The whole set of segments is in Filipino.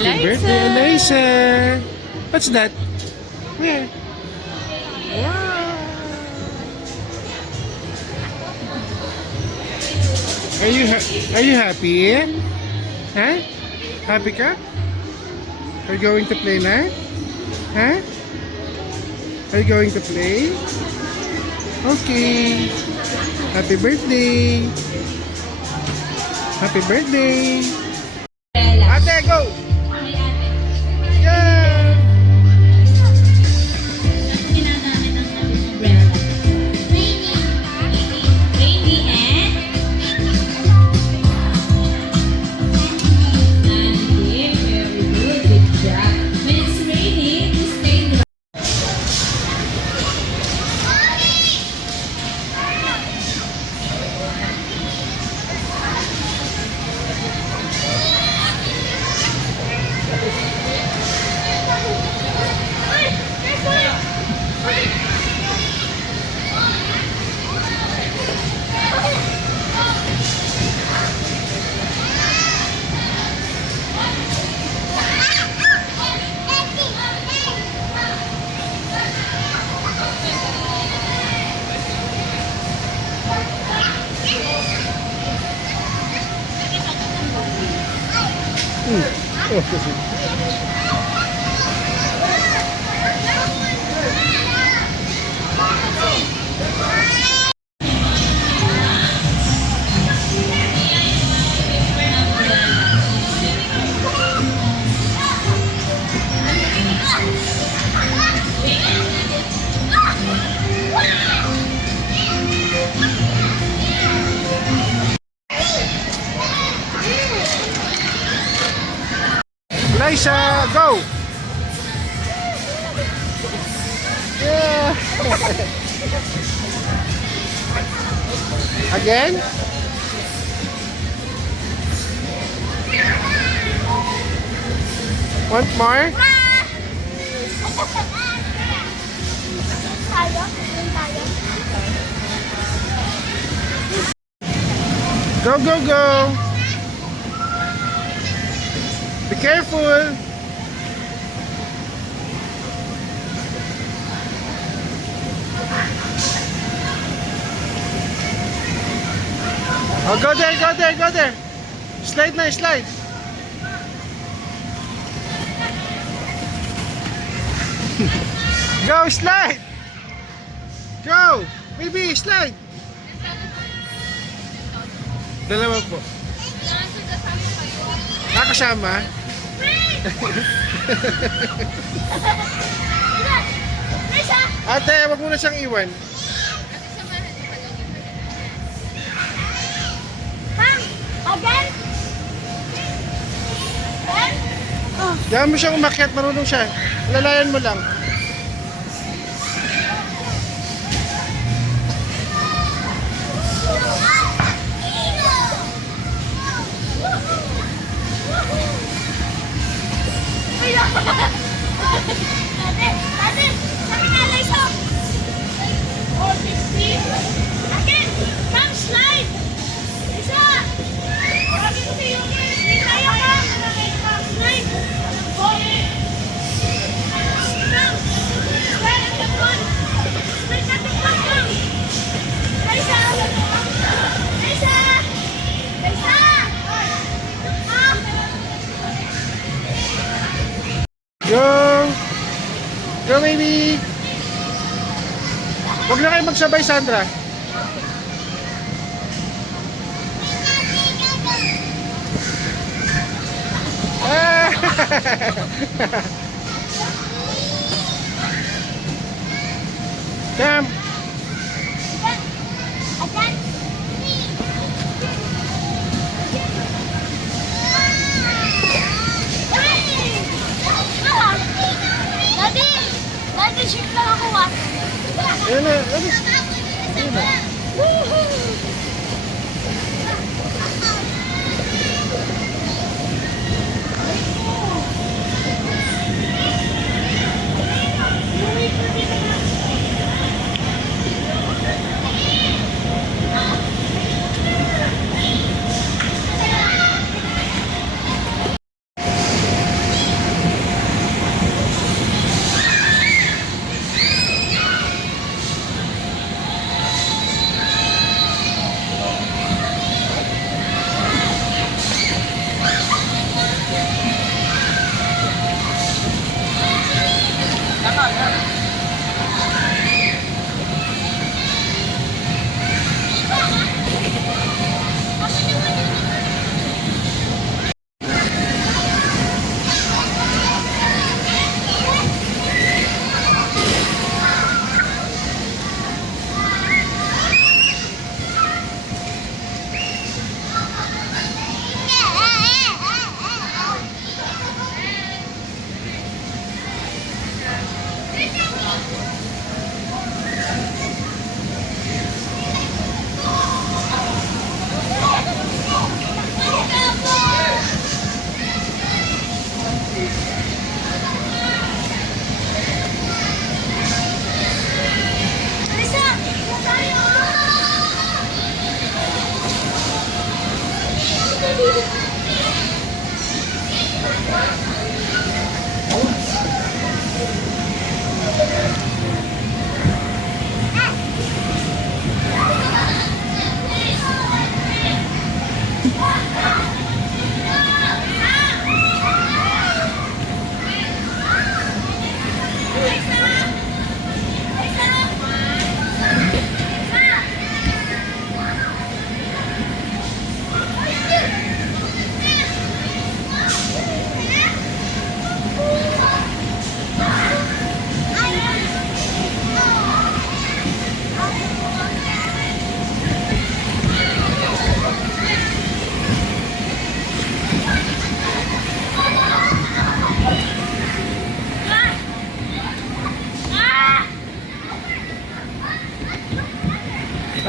Happy birthday, Eliza! What's that? Where? Wow! Are you happy? Huh? Happy ka? Are you going to play na? Huh? Are you going to play? Okay. Happy birthday. Happy birthday. Ate, go! Yeah! Ginagamit ang ating umbrella. Rainy and Sandy. Very good. Good job. When it's raining, stay dry. Liza, go! Yeah! Again? Want more? Go, go, go! Be careful! Oh, go there, go there, go there! Slide na, slide! Go, slide! Go! Baby, slide! Dalawa po. Nakasama? Ate, wag mo na siyang iwan. Diyan mo siyang umakyat, marunong siya. Lalayan mo lang. Go! Go, baby! Huwag na kayo magsabay, Sandra. Ah! Come! Ship lang ako Ayan na, alis. Ayan na.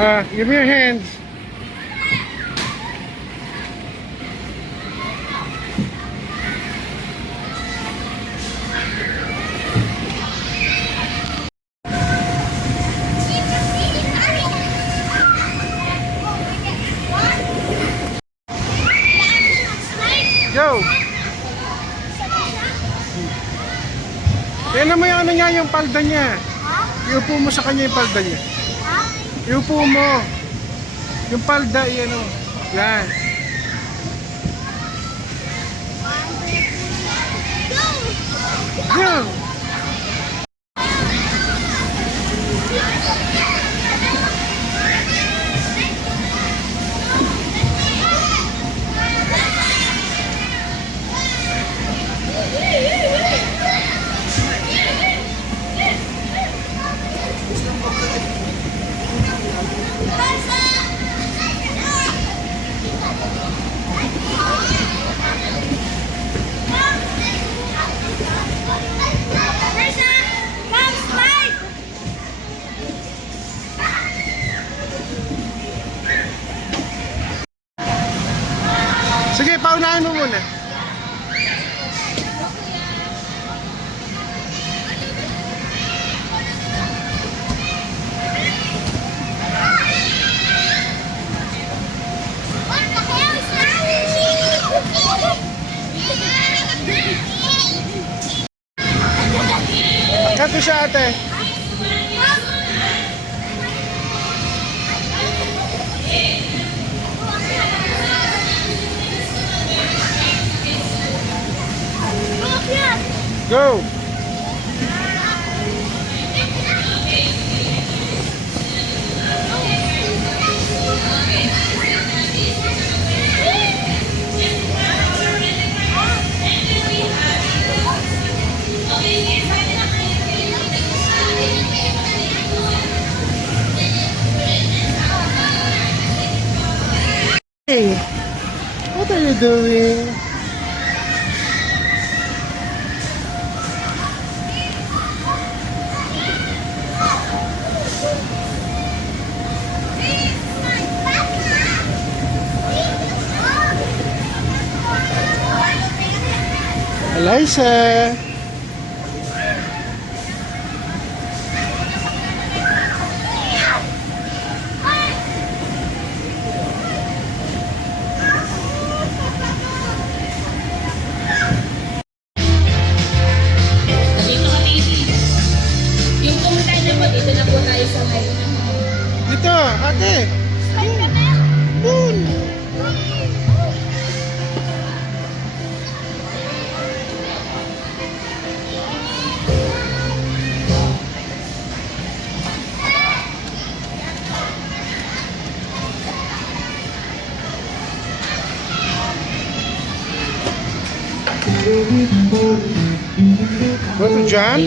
Give me your hands. Go! Tignan mo yung ano niya, yung palda niya. Iupo mo sa kanya yung palda niya. Iupo mo. Yung palda, yan o. Yan. Go! Sige, paunahan mo muna. Kato siya ate. Go! Hey, what are you doing? Eliza. Dito ka, baby. Yung pumunta niyo po, dito na po tayo sa ngayon. Dito, ate. Doon. Want to jump?